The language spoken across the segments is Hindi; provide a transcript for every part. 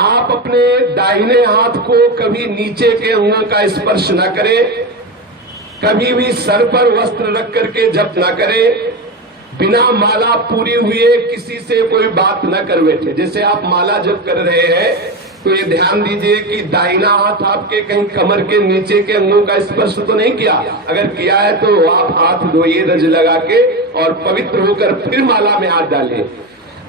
आप अपने दाहिने हाथ को कभी नीचे के अंगों का स्पर्श न करें, कभी भी सर पर वस्त्र रख करके जप न करें, बिना माला पूरी हुए किसी से कोई बात न कर बैठे। जैसे आप माला जप कर रहे हैं तो ये ध्यान दीजिए कि दाहिना हाथ आपके कहीं कमर के नीचे के अंगों का स्पर्श तो नहीं किया। अगर किया है तो आप हाथ धोइए रज लगा के और पवित्र होकर फिर माला में हाथ डालिए।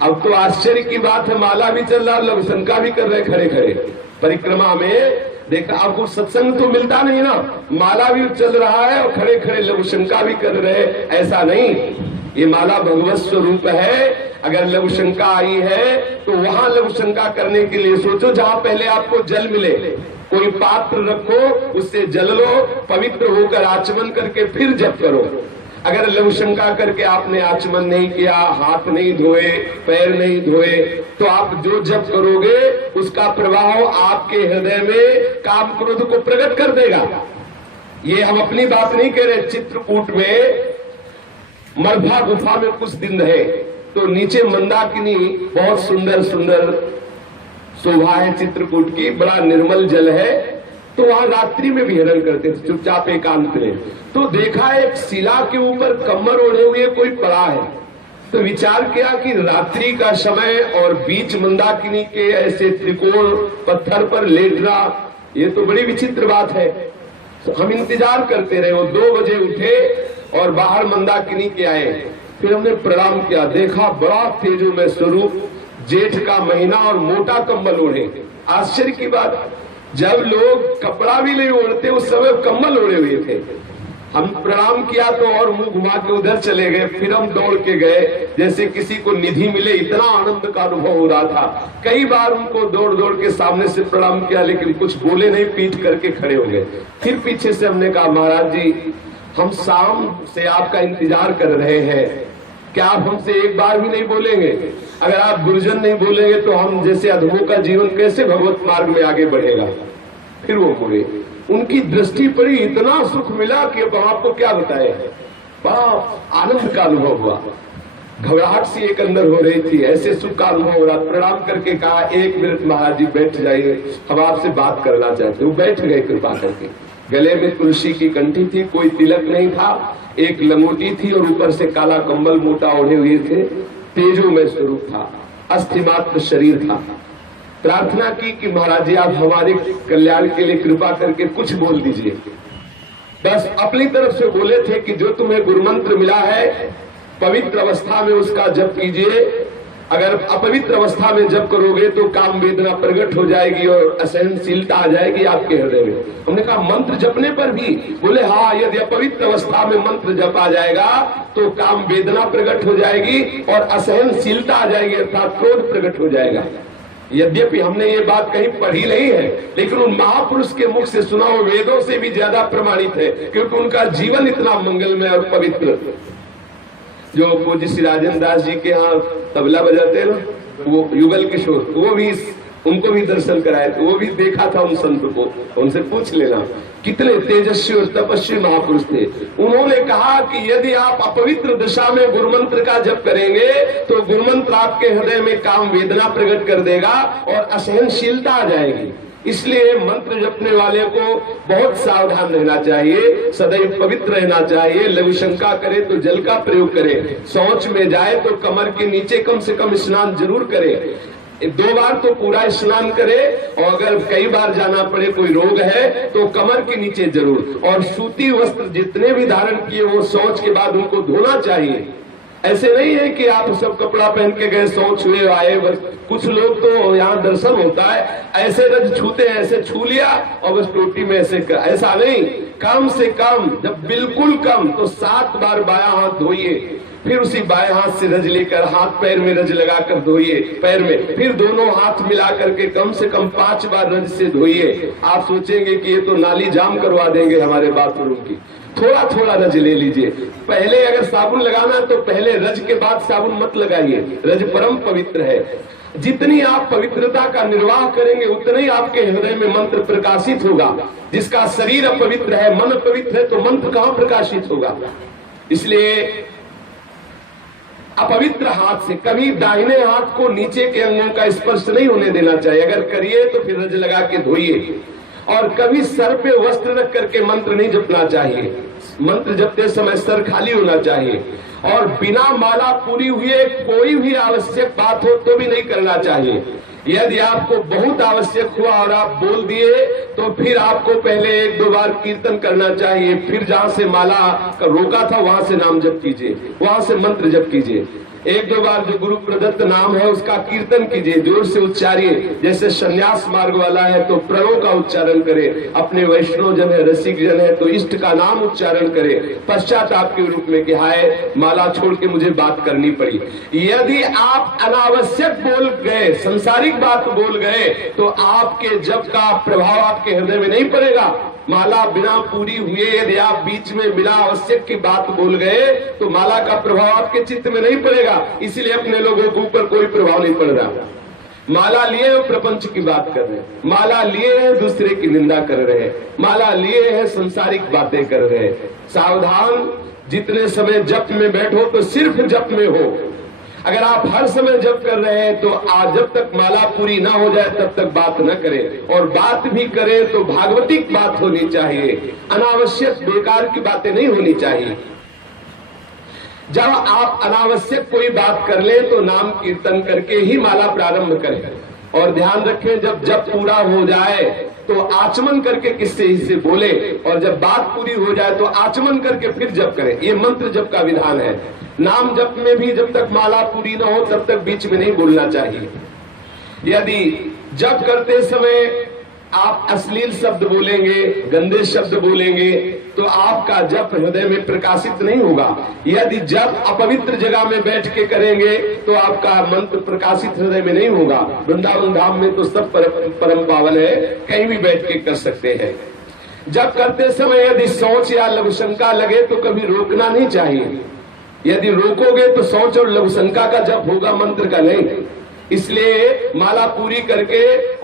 अब तो आश्चर्य की बात है, माला भी चल रहा, लघु शंका भी कर रहे खड़े खड़े परिक्रमा में। देखा आपको सत्संग तो मिलता नहीं ना, माला भी चल रहा है और खड़े खड़े लघु शंका भी कर रहे। ऐसा नहीं, ये माला भगवत स्वरूप है। अगर लघु शंका आई है तो वहां लघु शंका करने के लिए सोचो जहां पहले आपको जल मिले, कोई पात्र रखो, उससे जल लो, पवित्र होकर आचमन करके फिर जप करो। अगर लघु शंका करके आपने आचमन नहीं किया, हाथ नहीं धोए, पैर नहीं धोए, तो आप जो जप करोगे उसका प्रभाव आपके हृदय में काम क्रोध को प्रकट कर देगा। ये हम अपनी बात नहीं कह रहे। चित्रकूट में मरभा गुफा में कुछ दिन रहे तो नीचे मंदाकिनी बहुत सुंदर सुंदर शोभा है चित्रकूट की, बड़ा निर्मल जल है। तो वहां रात्रि में विहरण करते थे चुपचाप एकांत में। तो देखा एक शिला के ऊपर कम्बल ओढ़े हुए कोई पड़ा है। तो विचार किया कि रात्रि का समय और बीच मंदाकिनी के ऐसे त्रिकोण पत्थर पर लेटना, ये तो बड़ी विचित्र बात है। तो हम इंतजार करते रहे। वो 2 बजे उठे और बाहर मंदाकिनी के आए। फिर हमने प्रणाम किया, देखा बड़ा तेजोमय स्वरूप, जेठ का महीना और मोटा कंबल ओढ़े। आश्चर्य की बात, जब लोग कपड़ा भी नहीं ओढ़ते उस समय कंबल ओढ़े हुए थे। हम प्रणाम किया तो और मुंह घुमा के उधर चले गए। फिर हम दौड़ के गए जैसे किसी को निधि मिले, इतना आनंद का अनुभव हो रहा था। कई बार उनको दौड़ दौड़ के सामने से प्रणाम किया लेकिन कुछ बोले नहीं, पीठ करके खड़े हो गए। फिर पीछे से हमने कहा, महाराज जी हम शाम से आपका इंतजार कर रहे हैं, क्या आप हमसे एक बार भी नहीं बोलेंगे? अगर आप गुरुजन नहीं बोलेंगे तो हम जैसे अधमों का जीवन कैसे भगवत मार्ग में आगे बढ़ेगा? फिर वो बोले, उनकी दृष्टि पड़ी, इतना सुख मिला कि अब आपको क्या बताए। बड़ा आनंद का अनुभव हुआ, घबराहट सी एक अंदर हो रही थी, ऐसे सुख का अनुभव हो रहा। प्रणाम करके कहा, 1 मिनट महाराज जी बैठ जाइए, हम आपसे बात करना चाहते। वो बैठ गए कृपा करके। गले में तुलसी की कंठी थी, कोई तिलक नहीं था, एक लंगोटी थी और ऊपर से काला कंबल मोटा ओढ़े हुए थे। तेजोमय स्वरूप था, अस्थिमात्र शरीर था। प्रार्थना की कि महाराज जी आप हमारे कल्याण के लिए कृपा करके कुछ बोल दीजिए। बस अपनी तरफ से बोले थे कि जो तुम्हें गुरु मंत्र मिला है पवित्र अवस्था में उसका जप कीजिए। अगर अपवित्र अवस्था में जप करोगे तो काम वेदना प्रकट हो जाएगी और असहनशीलता आ जाएगी आपके हृदय में। हमने कहा मंत्र जपने पर भी? बोले हाँ, यदि अपवित्र अवस्था में मंत्र जप आ जाएगा तो काम वेदना प्रकट हो जाएगी और असहनशीलता आ जाएगी, अर्थात क्रोध प्रकट हो जाएगा। यद्यपि हमने ये बात कहीं पढ़ी नहीं है लेकिन उन महापुरुष के मुख से सुना हुआ वेदों से भी ज्यादा प्रमाणित है, क्योंकि उनका जीवन इतना मंगलमय और पवित्र। जो पूज्य श्री राजेंद्र दास जी के यहाँ तबला बजाते हैं ना, वो युगल किशोर, वो भी उनको भी दर्शन कराए थे, वो भी देखा था उन संत को, उनसे पूछ लेना। कितने तेजस्वी और तपस्वी महापुरुष थे। उन्होंने कहा कि यदि आप अपवित्र दिशा में गुरुमंत्र का जप करेंगे तो गुरुमंत्र आपके हृदय में काम वेदना प्रकट कर देगा और असहनशीलता आ जाएगी। इसलिए मंत्र जपने वाले को बहुत सावधान रहना चाहिए, सदैव पवित्र रहना चाहिए। लघु शंका करे तो जल का प्रयोग करे, शौच में जाए तो कमर के नीचे कम से कम स्नान जरूर करे, 2 बार तो पूरा स्नान करे, और अगर कई बार जाना पड़े, कोई रोग है तो कमर के नीचे जरूर। और सूती वस्त्र जितने भी धारण किए वो शौच के बाद उनको धोना चाहिए। ऐसे नहीं है कि आप सब कपड़ा पहन के गए, शौच हुए आए। बस कुछ लोग तो यहाँ दर्शन होता है ऐसे रज छूते हैं, ऐसे छू लिया और बस टोटी में ऐसा नहीं। कम से कम, जब बिल्कुल कम तो 7 बार बायां हाथ धोइए, फिर उसी बाएं हाथ से रज लेकर हाथ पैर में रज लगाकर धोइए पैर में, फिर दोनों हाथ मिला करके कम से कम 5 बार रज से धोइए। आप सोचेंगे कि ये तो नाली जाम करवा देंगे हमारे बाथरूम की। थोड़ा थोड़ा रज ले लीजिए। पहले अगर साबुन लगाना है तो पहले रज के बाद साबुन मत लगाइए, रज परम पवित्र है। जितनी आप पवित्रता का निर्वाह करेंगे उतना ही आपके हृदय में मंत्र प्रकाशित होगा। जिसका शरीर अपवित्र है, मन पवित्र है, तो मंत्र कहाँ प्रकाशित होगा? इसलिए अपवित्र हाथ से कभी दाहिने हाथ को नीचे के अंगों का स्पर्श नहीं होने देना चाहिए। अगर करिए तो फिर रज लगा के धोइए। और कभी सर पे वस्त्र रख करके मंत्र नहीं जपना चाहिए। मंत्र जपते समय सर खाली होना चाहिए। और बिना माला पूरी हुए कोई भी आवश्यक बात हो तो भी नहीं करना चाहिए। यदि आपको बहुत आवश्यक हुआ और आप बोल दिए तो फिर आपको पहले 1-2 बार कीर्तन करना चाहिए। फिर जहां से माला रोका था वहां से नाम जप कीजिए, वहां से मंत्र जप कीजिए। 1-2 बार जो गुरु प्रदत्त नाम है उसका कीर्तन कीजिए, जोर से उच्चारिए। जैसे संन्यास मार्ग वाला है तो प्रणव का उच्चारण करे, अपने वैष्णव जन है, रसिक जन है तो इष्ट का नाम उच्चारण करे पश्चाताप के रूप में कि हाय माला छोड़ के मुझे बात करनी पड़ी। यदि आप अनावश्यक बोल गए, संसारिक बात बोल गए तो आपके जप का प्रभाव आपके हृदय में नहीं पड़ेगा। माला बिना पूरी हुए यदि आप बीच में बिना आवश्यक की बात बोल गए तो माला का प्रभाव आपके चित्त में नहीं पड़ेगा। इसलिए अपने लोगों के ऊपर कोई प्रभाव नहीं पड़ रहा। माला लिए हो प्रपंच की बात कर रहे हैं, माला लिए हैं दूसरे की निंदा कर रहे हैं, माला लिए हैं संसारिक बातें कर रहे हैं। सावधान, जितने समय जप में बैठो तो सिर्फ जप में हो। अगर आप हर समय जप कर रहे हैं तो आज जब तक माला पूरी ना हो जाए तब तक बात न करें। और बात भी करें तो भागवतिक बात होनी चाहिए, अनावश्यक बेकार की बातें नहीं होनी चाहिए। जब आप अनावश्यक कोई बात कर ले तो नाम कीर्तन करके ही माला प्रारंभ करें। और ध्यान रखें जब जप पूरा हो जाए तो आचमन करके किससे इससे बोले, और जब बात पूरी हो जाए तो आचमन करके फिर जप करें। ये मंत्र जप का विधान है। नाम जप में भी जब तक माला पूरी न हो तब तक बीच में नहीं बोलना चाहिए। यदि जप करते समय आप अश्लील शब्द बोलेंगे, गंदे शब्द बोलेंगे तो आपका जप हृदय में प्रकाशित नहीं होगा। यदि जप अपवित्र जगह में बैठ के करेंगे तो आपका मंत्र प्रकाशित हृदय में नहीं होगा। वृंदावन धाम में तो सब परम पावन है, कहीं भी बैठ के कर सकते हैं। जप करते समय यदि सोच या लघुशंका लगे तो कभी रोकना नहीं चाहिए। यदि रोकोगे तो सोच और लघुशंका का जप होगा, मंत्र का नहीं। इसलिए माला पूरी करके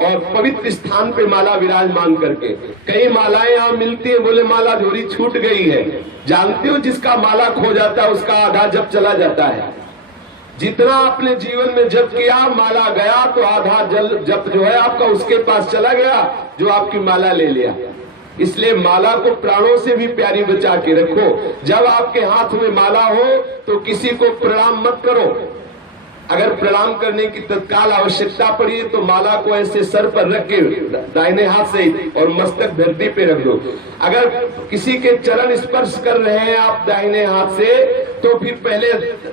और पवित्र स्थान पे माला विराजमान करके। कई मालाएं यहाँ मिलती है, बोले माला झोरी छूट गई है। जानते हो जिसका माला खो जाता है उसका आधा जप चला जाता है। जितना आपने जीवन में जप किया, माला गया तो आधा जप जो है आपका उसके पास चला गया जो आपकी माला ले लिया। इसलिए माला को प्राणों से भी प्यारी बचा के रखो। जब आपके हाथ में माला हो तो किसी को प्रणाम मत करो। अगर प्रणाम करने की तत्काल आवश्यकता पड़ी तो माला को ऐसे सर पर रख के दाहिने हाथ से और मस्तक धरती पे रख दो। अगर किसी के चरण स्पर्श कर रहे हैं आप दाहिने हाथ से तो फिर पहले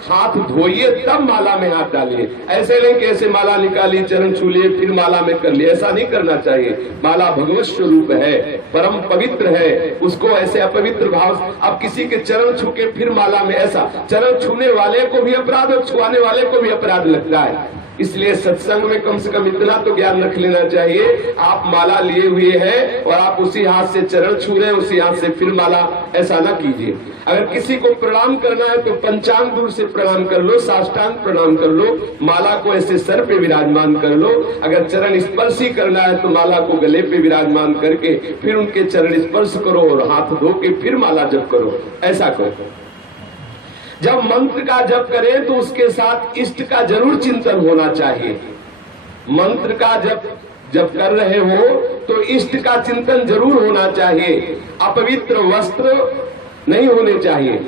हाथ धोइए तब माला में हाथ डालिए। ऐसे नहीं कि ऐसे माला निकाली, चरण छू लिए, फिर माला में कर लिए, ऐसा नहीं करना चाहिए। माला भगवत स्वरूप है, परम पवित्र है, उसको ऐसे अपवित्र भाव। अब किसी के चरण छू के फिर माला में, ऐसा चरण छूने वाले को भी अपराध और छुआने वाले को भी अपराध लगता है। इसलिए सत्संग में कम से कम इतना तो ज्ञान रख लेना चाहिए, आप माला लिए हुए हैं और आप उसी हाथ से चरण छू रहे हैं, उसी हाथ से फिर माला, ऐसा ना कीजिए। अगर किसी को प्रणाम करना है तो पंचांग दूर से प्रणाम कर लो, साष्टांग प्रणाम कर लो, माला को ऐसे सर पे विराजमान कर लो। अगर चरण स्पर्श ही करना है तो माला को गले पे विराजमान करके फिर उनके चरण स्पर्श करो और हाथ धो के फिर माला जप करो, ऐसा करो। जब मंत्र का जप करें तो उसके साथ इष्ट का जरूर चिंतन होना चाहिए। मंत्र का जब कर रहे हो तो इष्ट का चिंतन जरूर होना चाहिए। अपवित्र वस्त्र नहीं होने चाहिए।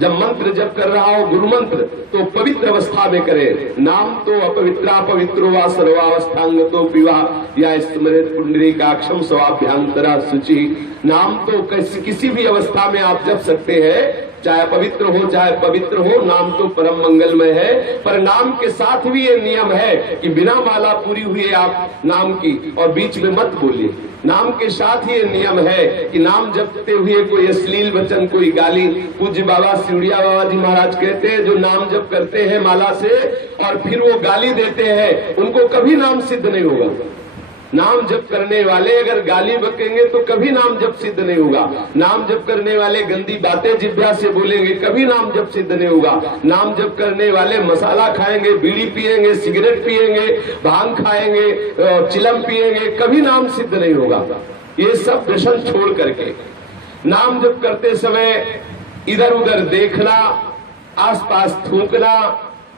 जब मंत्र जप कर रहा हो गुरु मंत्र तो पवित्र अवस्था में करे। नाम तो अपवित्रा पवित्रो वा सर्वावस्थांगतो पिवा या स्मृत पुंडरीकाक्षम स्वाभ्यांतरा शुचि। नाम तो किसी भी अवस्था में आप जप सकते हैं, चाहे पवित्र हो चाहे पवित्र हो, नाम तो परम मंगलमय है। पर नाम के साथ भी ये नियम है कि बिना माला पूरी हुई आप नाम की और बीच में मत बोलिए। नाम के साथ ये नियम है कि नाम जपते हुए कोई अश्लील वचन, कोई गाली। पूज्य बाबा सिउड़िया बाबा जी महाराज कहते हैं जो नाम जप करते हैं माला से और फिर वो गाली देते हैं उनको कभी नाम सिद्ध नहीं होगा। नाम जप करने वाले अगर गाली बकेंगे तो कभी नाम जप सिद्ध नहीं होगा। नाम जप करने वाले गंदी बातें जिह्वा से बोलेंगे, कभी नाम जप सिद्ध नहीं होगा। नाम जप करने वाले मसाला खाएंगे, बीड़ी पिएंगे, सिगरेट पिएंगे, भांग खाएंगे, चिलम पिएंगे, कभी नाम सिद्ध नहीं होगा। ये सब व्यसन छोड़ करके नाम जप करते समय इधर उधर देखना, आसपास थूकना,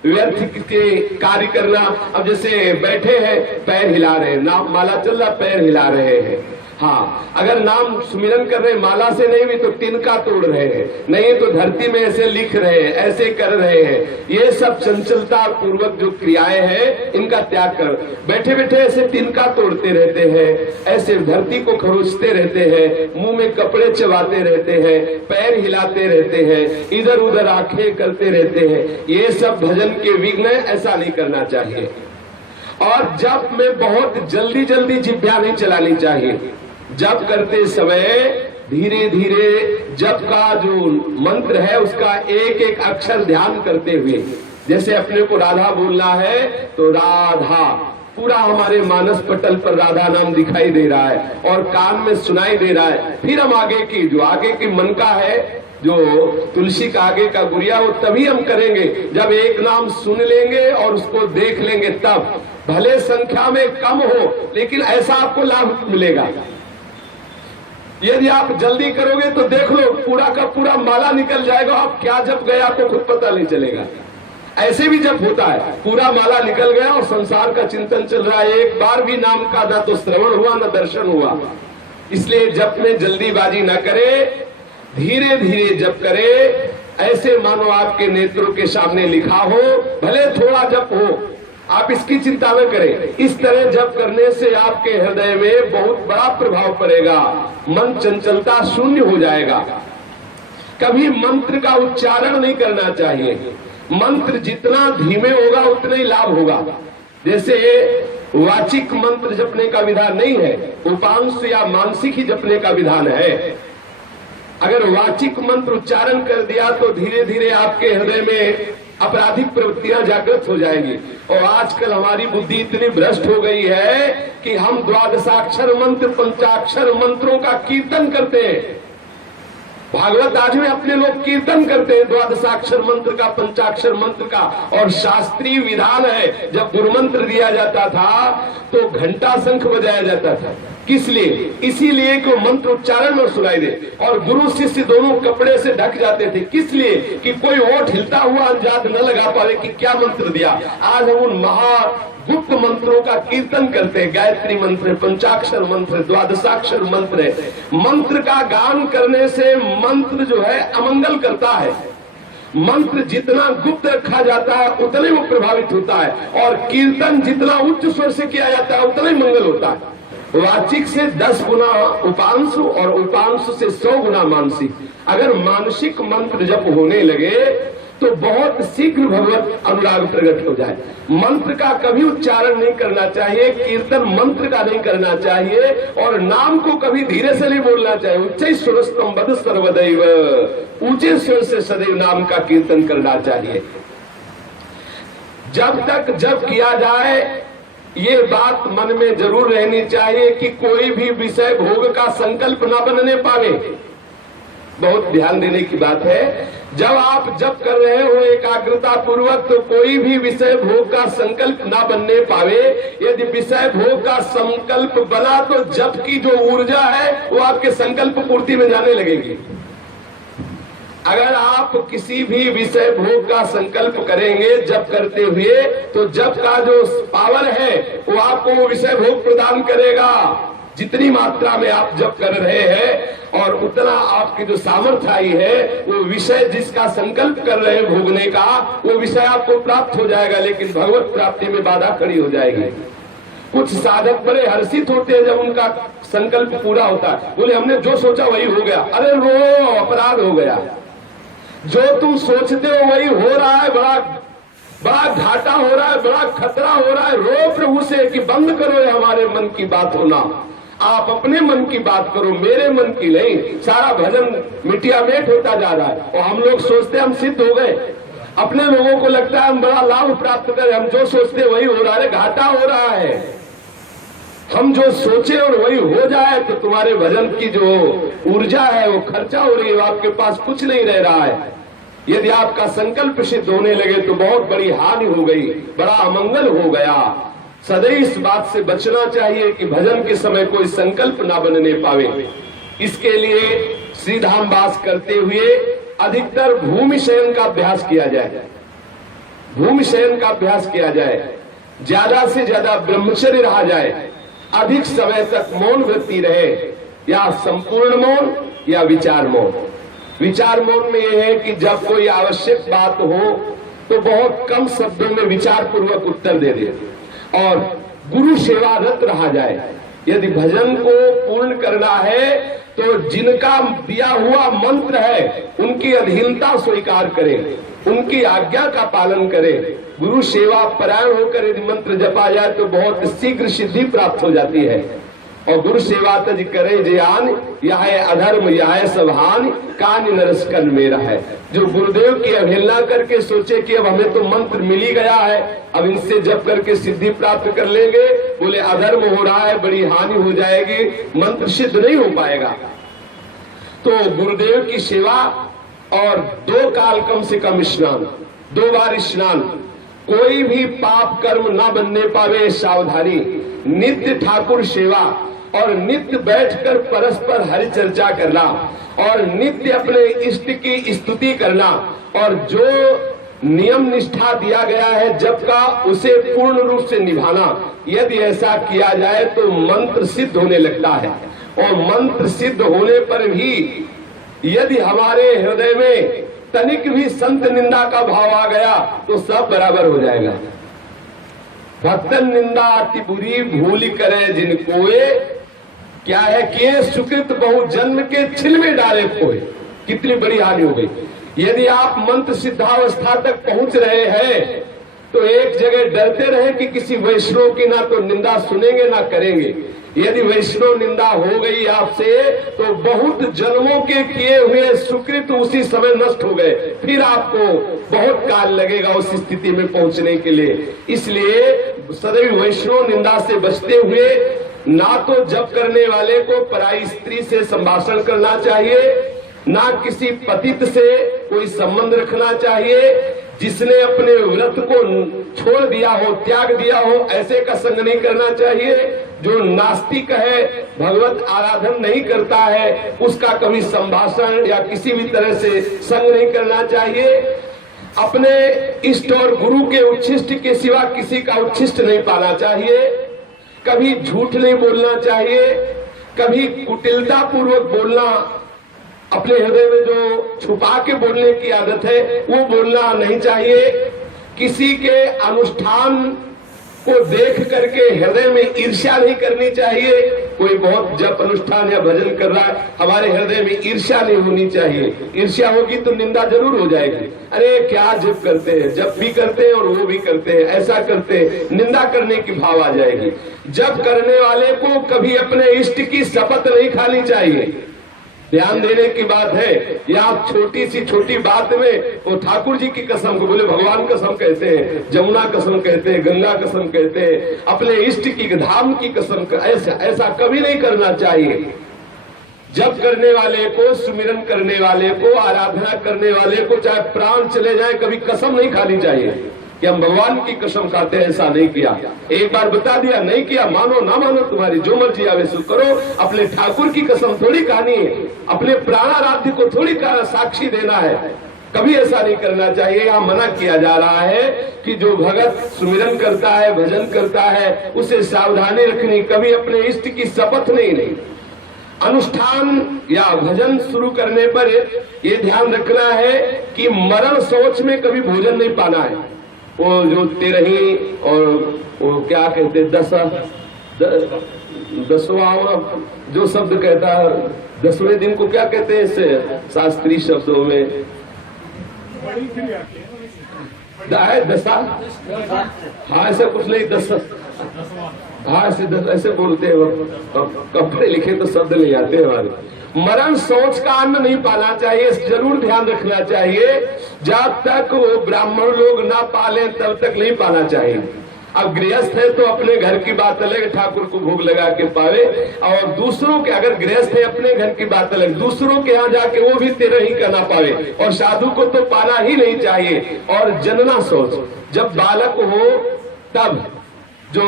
व्यर्थ के कार्य करना। अब जैसे बैठे हैं, पैर हिला रहे हैं, नाम माला चल रहा, पैर हिला रहे हैं। हाँ, अगर नाम सुमिरन कर रहे माला से नहीं भी तो तिनका तोड़ रहे हैं, नहीं तो धरती में ऐसे लिख रहे हैं, ऐसे कर रहे हैं। ये सब चंचलता पूर्वक जो क्रियाएं हैं इनका त्याग कर, बैठे बैठे ऐसे तिनका तोड़ते रहते हैं, ऐसे धरती को खरोचते रहते हैं, मुंह में कपड़े चबाते रहते हैं, पैर हिलाते रहते हैं, इधर उधर आंखें करते रहते हैं। ये सब भजन के विघ्न, ऐसा नहीं करना चाहिए। और जप में बहुत जल्दी जल्दी जिह्वा नहीं चलानी चाहिए। जप करते समय धीरे धीरे जप का जो मंत्र है उसका एक एक अक्षर ध्यान करते हुए, जैसे अपने को राधा बोलना है तो राधा पूरा हमारे मानस पटल पर राधा नाम दिखाई दे रहा है और कान में सुनाई दे रहा है। फिर हम आगे की जो आगे की मन का है, जो तुलसी का आगे का गुड़िया, वो तभी हम करेंगे जब एक नाम सुन लेंगे और उसको देख लेंगे। तब भले संख्या में कम हो लेकिन ऐसा आपको लाभ मिलेगा। यदि आप जल्दी करोगे तो देख लो पूरा का पूरा माला निकल जाएगा, आप क्या जब गए आपको खुद पता नहीं चलेगा। ऐसे भी जब होता है, पूरा माला निकल गया और संसार का चिंतन चल रहा है, एक बार भी नाम का ना तो श्रवण हुआ ना दर्शन हुआ। इसलिए जप में जल्दीबाजी न करे, धीरे धीरे जप करे, ऐसे मानो आपके नेत्रों के सामने लिखा हो, भले थोड़ा जप हो, आप इसकी चिंता न करें। इस तरह जप करने से आपके हृदय में बहुत बड़ा प्रभाव पड़ेगा, मन चंचलता शून्य हो जाएगा। कभी मंत्र का उच्चारण नहीं करना चाहिए। मंत्र जितना धीमे होगा उतना ही लाभ होगा। जैसे वाचिक मंत्र जपने का विधान नहीं है, उपांश या मानसिक ही जपने का विधान है। अगर वाचिक मंत्र उच्चारण कर दिया तो धीरे धीरे आपके हृदय में आपराधिक प्रवृत्तियां जागृत हो जाएंगी। और आजकल हमारी बुद्धि इतनी भ्रष्ट हो गई है कि हम द्वादशाक्षर मंत्र, पंचाक्षर मंत्रों का कीर्तन करते हैं। भागवत आज में अपने लोग कीर्तन करते हैं द्वादशाक्षर मंत्र का, पंचाक्षर मंत्र का। और शास्त्रीय विधान है, जब गुरु मंत्र दिया जाता था तो घंटा शंख बजाया जाता था। किस लिए? इसीलिए कि मंत्र उच्चारण में सुनाई दे। और गुरु शिष्य दोनों कपड़े से ढक जाते थे। किस लिए? कि कोई ओठ हिलता हुआ अंदाज न लगा पावे कि क्या मंत्र दिया। आज हम उन गुप्त मंत्रों का कीर्तन करते हैं। गायत्री मंत्र, पंचाक्षर मंत्र, द्वादशाक्षर मंत्र है। मंत्र का गान करने से मंत्र जो है अमंगल करता है। मंत्र जितना गुप्त रखा जाता है उतना ही वो प्रभावित होता है। और कीर्तन जितना उच्च स्वर से किया जाता है उतना ही मंगल होता है। वाचिक से 10 गुना उपांशु और उपांशु से 100 गुना मानसिक। अगर मानसिक मंत्र जप होने लगे तो बहुत शीघ्र भगवत अनुराग प्रकट हो जाए। मंत्र का कभी उच्चारण नहीं करना चाहिए, कीर्तन मंत्र का नहीं करना चाहिए, और नाम को कभी धीरे से नहीं बोलना चाहिए। उच्च स्वरस्तम बद सर्वदैव, ऊंचे स्वर से सदैव नाम का कीर्तन करना चाहिए। जब तक जप किया जाए ये बात मन में जरूर रहनी चाहिए कि कोई भी विषय भोग का संकल्प न बनने पावे। बहुत ध्यान देने की बात है। जब आप जप कर रहे हो एकाग्रता पूर्वक तो कोई भी विषय भोग का संकल्प ना बनने पावे। यदि विषय भोग का संकल्प बना तो जप की जो ऊर्जा है वो आपके संकल्प पूर्ति में जाने लगेगी। अगर आप किसी भी विषय भोग का संकल्प करेंगे जप करते हुए तो जप का जो पावर है वो आपको वो विषय भोग प्रदान करेगा। जितनी मात्रा में आप जप कर रहे हैं और उतना आपकी जो सामर्थ्य आई है, वो विषय जिसका संकल्प कर रहे हैं भोगने का, वो विषय आपको प्राप्त हो जाएगा। लेकिन भगवत प्राप्ति में बाधा खड़ी हो जाएगी। कुछ साधक बड़े हर्षित होते हैं जब उनका संकल्प पूरा होता है। बोले हमने जो सोचा वही हो गया। अरे रो, अपराध हो गया। जो तुम सोचते हो वही हो रहा है। बड़ा घाटा हो रहा है, बड़ा खतरा हो रहा है। रो प्रभु से कि बंद करो ये हमारे मन की बात होना। आप अपने मन की बात करो, मेरे मन की नहीं। सारा भजन मिटिया मेट होता जा रहा है और हम लोग सोचते हम सिद्ध हो गए। अपने लोगों को लगता है हम बड़ा लाभ प्राप्त करें। हम जो सोचते वही हो रहा है, घाटा हो रहा है। हम जो सोचे और वही हो जाए तो तुम्हारे भजन की जो ऊर्जा है वो खर्चा हो रही है, आपके पास कुछ नहीं रह रहा है। यदि आपका संकल्प सिद्ध होने लगे तो बहुत बड़ी हानि हो गई, बड़ा अमंगल हो गया। सदैव इस बात से बचना चाहिए कि भजन के समय कोई संकल्प ना बनने पावे। इसके लिए श्रीधाम वास करते हुए अधिकतर भूमि शयन का अभ्यास किया जाए। भूमि शयन का अभ्यास किया जाए, ज्यादा से ज्यादा ब्रह्मचर्य रहा जाए, अधिक समय तक मौन वृत्ति रहे, या संपूर्ण मौन या विचार मौन। विचार मौन में यह है कि जब कोई आवश्यक बात हो तो बहुत कम शब्दों में विचार पूर्वक उत्तर दे दे और गुरु सेवारत रहा जाए। यदि भजन को पूर्ण करना है तो जिनका दिया हुआ मंत्र है उनकी अधीनता स्वीकार करें, उनकी आज्ञा का पालन करें। गुरु सेवा परायण होकर यदि मंत्र जपा जाए तो बहुत शीघ्र सिद्धि प्राप्त हो जाती है। और गुरु सेवा तज करे जयान, यह अधर्म यह सबहान, कान नरस कन मेरा है। जो गुरुदेव की अवहेलना करके सोचे कि अब हमें तो मंत्र मिल ही गया है, अब इनसे जप करके सिद्धि प्राप्त कर लेंगे, बोले अधर्म हो रहा है, बड़ी हानि हो जाएगी, मंत्र सिद्ध नहीं हो पाएगा। तो गुरुदेव की सेवा और 2 काल कम से कम स्नान, 2 बार स्नान, कोई भी पाप कर्म न बनने पावे सावधानी, नित्य ठाकुर सेवा और नित्य बैठकर परस्पर हरि चर्चा करना और नित्य अपने इष्ट की स्तुति करना और जो नियम निष्ठा दिया गया है जप का उसे पूर्ण रूप से निभाना। यदि ऐसा किया जाए तो मंत्र सिद्ध होने लगता है। और मंत्र सिद्ध होने पर भी यदि हमारे हृदय में तनिक भी संत निंदा का भाव आ गया तो सब बराबर हो जाएगा। भक्तन निंदा अति बुरी भूल करे जिन कोए, क्या है कि सुकृत बहु जन्म के छिल में डाले खोए। कितनी बड़ी हानि हो गई। यदि आप मंत्र सिद्धावस्था तक पहुंच रहे हैं तो एक जगह डरते रहे कि किसी वैष्णव की ना तो निंदा सुनेंगे ना करेंगे। यदि वैष्णव निंदा हो गई आपसे तो बहुत जन्मों के किए हुए सुकृत उसी समय नष्ट हो गए, फिर आपको बहुत काल लगेगा उस स्थिति में पहुंचने के लिए। इसलिए सदैव वैष्णव निंदा से बचते हुए ना तो जप करने वाले को पराई स्त्री से संभाषण करना चाहिए, ना किसी पतित से कोई संबंध रखना चाहिए। जिसने अपने व्रत को छोड़ दिया हो, त्याग दिया हो, ऐसे का संग नहीं करना चाहिए। जो नास्तिक है, भगवत आराधन नहीं करता है, उसका कभी संभाषण या किसी भी तरह से संग नहीं करना चाहिए। अपने इष्ट और गुरु के उच्छिष्ट के सिवा किसी का उच्छिष्ट नहीं पाना चाहिए। कभी झूठ नहीं बोलना चाहिए, कभी कुटिलता पूर्वक बोलना, अपने हृदय में जो छुपा के बोलने की आदत है वो बोलना नहीं चाहिए। किसी के अनुष्ठान को देख करके हृदय में ईर्ष्या नहीं करनी चाहिए। कोई बहुत जप अनुष्ठान या भजन कर रहा है, हमारे हृदय में ईर्ष्या नहीं होनी चाहिए। ईर्ष्या होगी तो निंदा जरूर हो जाएगी। अरे क्या जप करते हैं, जप भी करते हैं और वो भी करते हैं, ऐसा करते हैं, निंदा करने की भाव आ जाएगी। जप करने वाले को कभी अपने इष्ट की शपथ नहीं खानी चाहिए। ध्यान देने की बात है। या आप छोटी सी छोटी बात में वो ठाकुर जी की कसम को बोले, भगवान कसम कहते हैं, जमुना कसम कहते हैं, गंगा कसम कहते हैं, अपने इष्ट की धाम की कसम, ऐसा कभी नहीं करना चाहिए। जप करने वाले को, सुमिरन करने वाले को, आराधना करने वाले को चाहे प्राण चले जाए कभी कसम नहीं खानी चाहिए कि हम भगवान की कसम खाते हैं। ऐसा नहीं किया, एक बार बता दिया, नहीं किया, मानो ना मानो तुम्हारी जो मर्जी आवे सो करो। अपने ठाकुर की कसम थोड़ी खानी है, अपने प्राणाराध्य को थोड़ी साक्षी देना है। कभी ऐसा नहीं करना चाहिए। यहाँ मना किया जा रहा है कि जो भगत सुमिरन करता है, भजन करता है, उसे सावधानी रखनी, कभी अपने इष्ट की शपथ नहीं। अनुष्ठान या भजन शुरू करने पर ये ध्यान रखना है कि मरण सोच में कभी भोजन नहीं पाना है। वो जो तेरही और वो क्या कहते दसवां जो शब्द कहता है, 10वें दिन को क्या कहते हैं इससे शास्त्रीय शब्दों में, दशा, हाँ ऐसा कुछ नहीं, हाँ ऐसे बोलते हैं। कपड़े लिखे तो शब्द नहीं आते हमारे। मरण सोच का अन्न नहीं पाना चाहिए, जरूर ध्यान रखना चाहिए। जब तक वो ब्राह्मण लोग ना पाले तब तक नहीं पाना चाहिए। अब गृहस्थ है तो अपने घर की बात अलग, ठाकुर को भोग लगा के पावे, और दूसरों के, अगर गृहस्थ है अपने घर की बात अलग, दूसरों के यहाँ जाके वो भी तेरह ही करना पावे, और साधु को तो पाना ही नहीं चाहिए। और जनना सोच, जब बालक हो तब जो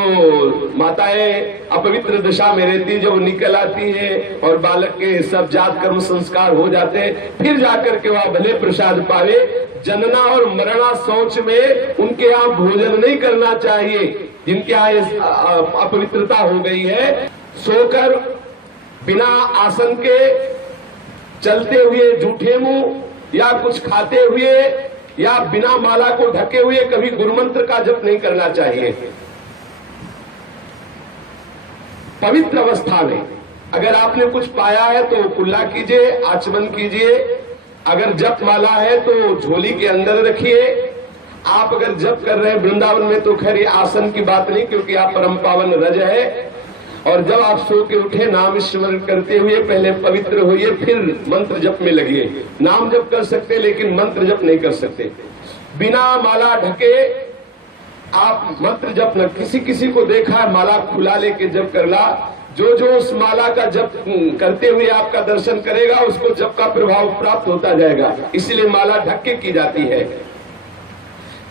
माताएं अपवित्र दशा में रहती, जब निकल आती है और बालक के सब जात कर्म संस्कार हो जाते हैं, फिर जाकर के वह भले प्रसाद पावे। जनना और मरणा सोच में उनके यहाँ भोजन नहीं करना चाहिए। जिनके यहाँ अपवित्रता हो गई है, सोकर बिना आसन के चलते हुए झूठे मुंह या कुछ खाते हुए या बिना माला को ढके हुए कभी गुरुमंत्र का जप नहीं करना चाहिए। पवित्र अवस्था में अगर आपने कुछ पाया है तो कुल्ला कीजिए, आचमन कीजिए। अगर जप माला है तो झोली के अंदर रखिए। आप अगर जप कर रहे हैं वृंदावन में तो खैर ये आसन की बात नहीं, क्योंकि आप परम पावन रज है। और जब आप सो के उठे नाम स्मरण करते हुए पहले पवित्र होइए, फिर मंत्र जप में लगिए। नाम जप कर सकते लेकिन मंत्र जप नहीं कर सकते। बिना माला ढके आप मंत्र जप न, किसी को देखा है माला खुला लेके जप करला, जो उस माला का जप करते हुए आपका दर्शन करेगा उसको जप का प्रभाव प्राप्त होता जाएगा। इसलिए माला ढक के की जाती है।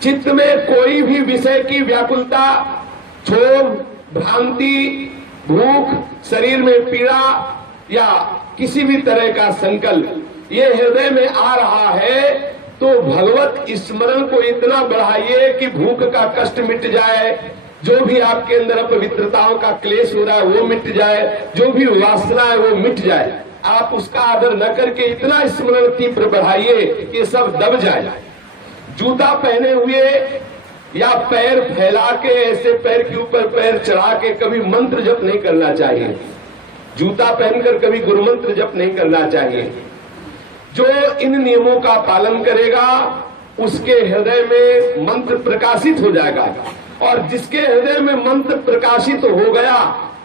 चित्त में कोई भी विषय की व्याकुलता, क्षोभ, भ्रांति, भूख, शरीर में पीड़ा या किसी भी तरह का संकल्प ये हृदय में आ रहा है तो भगवत स्मरण को इतना बढ़ाइए कि भूख का कष्ट मिट जाए, जो भी आपके अंदर अपवित्रताओं का क्लेश हो रहा है वो मिट जाए, जो भी वासना है वो मिट जाए। आप उसका आदर न करके इतना स्मरण तीव्र बढ़ाइए कि सब दब जाए। जूता पहने हुए या पैर फैला के ऐसे पैर के ऊपर पैर चढ़ा के कभी मंत्र जप नहीं करना चाहिए। जूता पहनकर कभी गुरुमंत्र जप नहीं करना चाहिए। जो इन नियमों का पालन करेगा उसके हृदय में मंत्र प्रकाशित हो जाएगा, और जिसके हृदय में मंत्र प्रकाशित हो गया,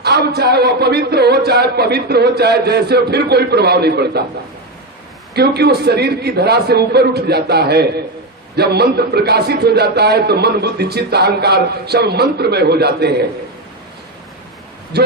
अब चाहे वो अपवित्र हो चाहे पवित्र हो चाहे जैसे हो, फिर कोई प्रभाव नहीं पड़ता, क्योंकि वो शरीर की धरा से ऊपर उठ जाता है। जब मंत्र प्रकाशित हो जाता है तो मन बुद्धि चित्त अहंकार सब मंत्र में हो जाते हैं। जो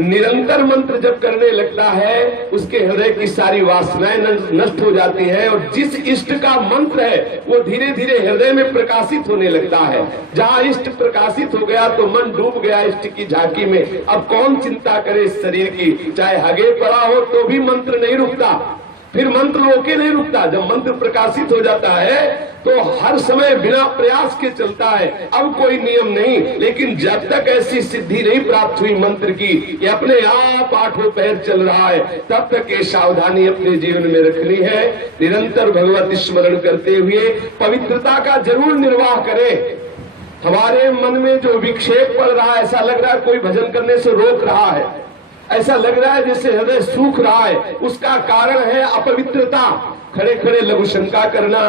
निरंतर मंत्र जब करने लगता है उसके हृदय की सारी वासनाएं नष्ट हो जाती हैं, और जिस इष्ट का मंत्र है वो धीरे धीरे हृदय में प्रकाशित होने लगता है। जहाँ इष्ट प्रकाशित हो गया तो मन डूब गया इष्ट की झांकी में। अब कौन चिंता करे इस शरीर की, चाहे हगे पड़ा हो तो भी मंत्र नहीं रुकता, फिर मंत्र रोके नहीं रुकता। जब मंत्र प्रकाशित हो जाता है तो हर समय बिना प्रयास के चलता है। अब कोई नियम नहीं, लेकिन जब तक ऐसी सिद्धि नहीं प्राप्त हुई मंत्र की कि अपने आप आठों पैर चल रहा है, तब तक ये सावधानी अपने जीवन में रखनी है। निरंतर भगवत स्मरण करते हुए पवित्रता का जरूर निर्वाह करें। हमारे मन में जो विक्षेप पड़ रहा है, ऐसा लग रहा है कोई भजन करने से रोक रहा है, ऐसा लग रहा है जैसे हृदय सूख रहा है, उसका कारण है अपवित्रता। खड़े खड़े लघु शंका करना,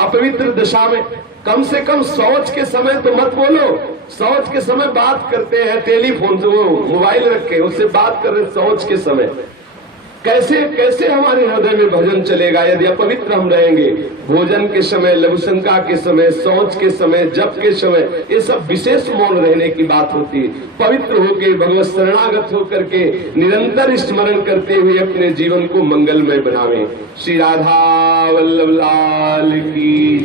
अपवित्र दशा में कम से कम शौच के समय तो मत बोलो। शौच के समय बात करते हैं टेलीफोन से, वो मोबाइल रखे उससे बात कर रहे। शौच के समय कैसे कैसे हमारे हृदय में भजन चलेगा यदि अपवित्र हम रहेंगे। भोजन के समय, लघु शंका के समय, शौच के समय, जप के समय, ये सब विशेष मौन रहने की बात होती है। पवित्र होके भगवत शरणागत होकर के निरंतर स्मरण करते हुए अपने जीवन को मंगलमय बनावें। श्री राधा वल्लभ लाल की